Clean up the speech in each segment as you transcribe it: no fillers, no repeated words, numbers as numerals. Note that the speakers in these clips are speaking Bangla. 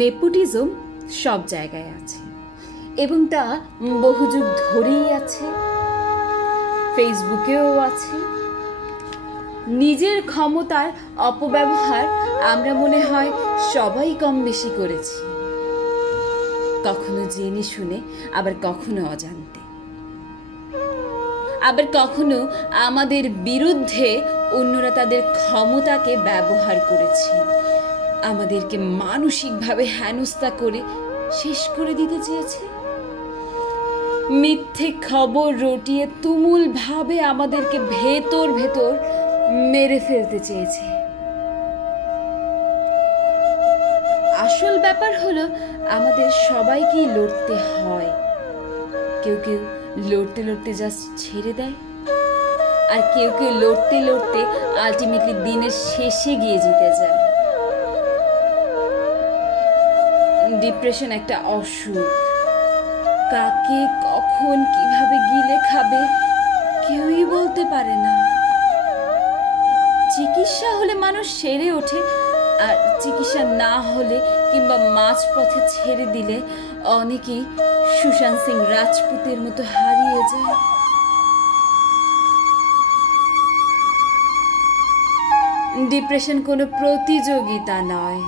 নেপোটিজম সব জায়গায় আছে এবং তা বহু যুগ ধরেই আছে। ফেসবুকেও আছে। নিজের ক্ষমতার অপব্যবহার আমরা মনে হয় সবাই কম বেশি করেছি, কখনো জেনে শুনে, আবার কখনো অজান্তে, আবার কখনো আমাদের বিরুদ্ধে অন্যরা তাদের ক্ষমতাকে ব্যবহার করেছে, আমাদেরকে মানসিকভাবে হেনস্থা করে শেষ করে দিতে চেয়েছে। মিথ্যে খবর রটিয়ে তুমুল ভাবে আমাদেরকে ভেতর ভেতর মেরে ফেলতে চেয়েছে। আসল ব্যাপার হলো আমাদের সবাইকেই লড়তে হয়। কেউ কেউ লড়তে লড়তে জাস্ট ছেড়ে দেয়, আর কেউ কেউ লড়তে লড়তে আলটিমেটলি দিনের শেষে গিয়ে জিতে যায়। ডিপ্রেশন একটা অসুখ, কাকে কখন কিভাবে গিলে খাবে কেউই বলতে পারে না। চিকিৎসা হলে মানুষ সেরে ওঠে, আর চিকিৎসা না হলে কিংবা মাঝপথে ছেড়ে দিলে অনেকেই সুশান্ত সিং রাজপুতের মতো হারিয়ে যায়। ডিপ্রেশন কোনো প্রতিযোগিতা নয়,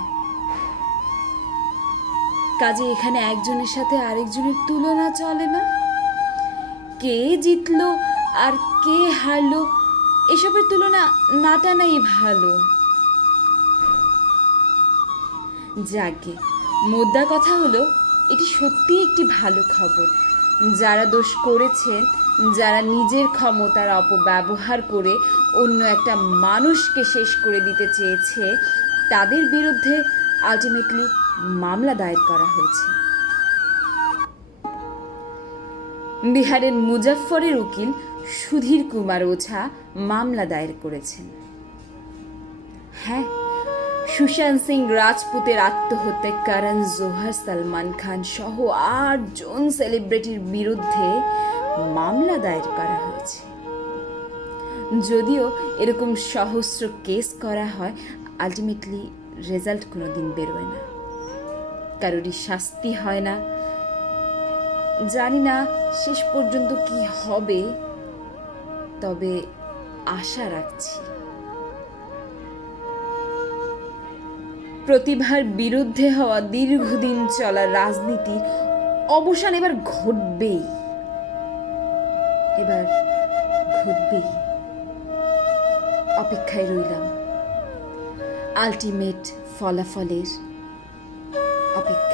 কাজে এখানে একজনের সাথে আরেকজনের তুলনা চলে না। কে জিতলো আর কে হারলো এসবের তুলনা না টানাই ভালো। যাকে মোদ্দা কথা হলো, এটি সত্যি একটি ভালো খবর। যারা দোষ করেছেন, যারা নিজের ক্ষমতার অপব্যবহার করে অন্য একটা মানুষকে শেষ করে দিতে চেয়েছে, তাদের বিরুদ্ধে আলটিমেটলি মামলা দায়ের করা হয়েছে। বিহারের মুজাফফরের উকিল সুধীর কুমার ওঝা মামলা দায়ের করেছেন। হ্যাঁ, সুশান্ত সিং রাজপুতের আত্মহত্যায় করণ জোহর, সলমান খান সহ 8 জন সেলিব্রিটির বিরুদ্ধে মামলা দায়ের করা হয়েছে। যদিও এরকম সহস্র কেস করা হয়, আলটিমেটলি রেজাল্ট কোনোদিন বেরোয় না, কারোরই শাস্তি হয় না। জানি না শেষ পর্যন্ত কি হবে, তবে আশা রাখছি প্রতিভার বিরুদ্ধে হওয়া দীর্ঘদিন চলা রাজনীতির অবসান এবার ঘটবেই। অপেক্ষায় রইলাম আলটিমেট ফলাফলের অপেক্ষা।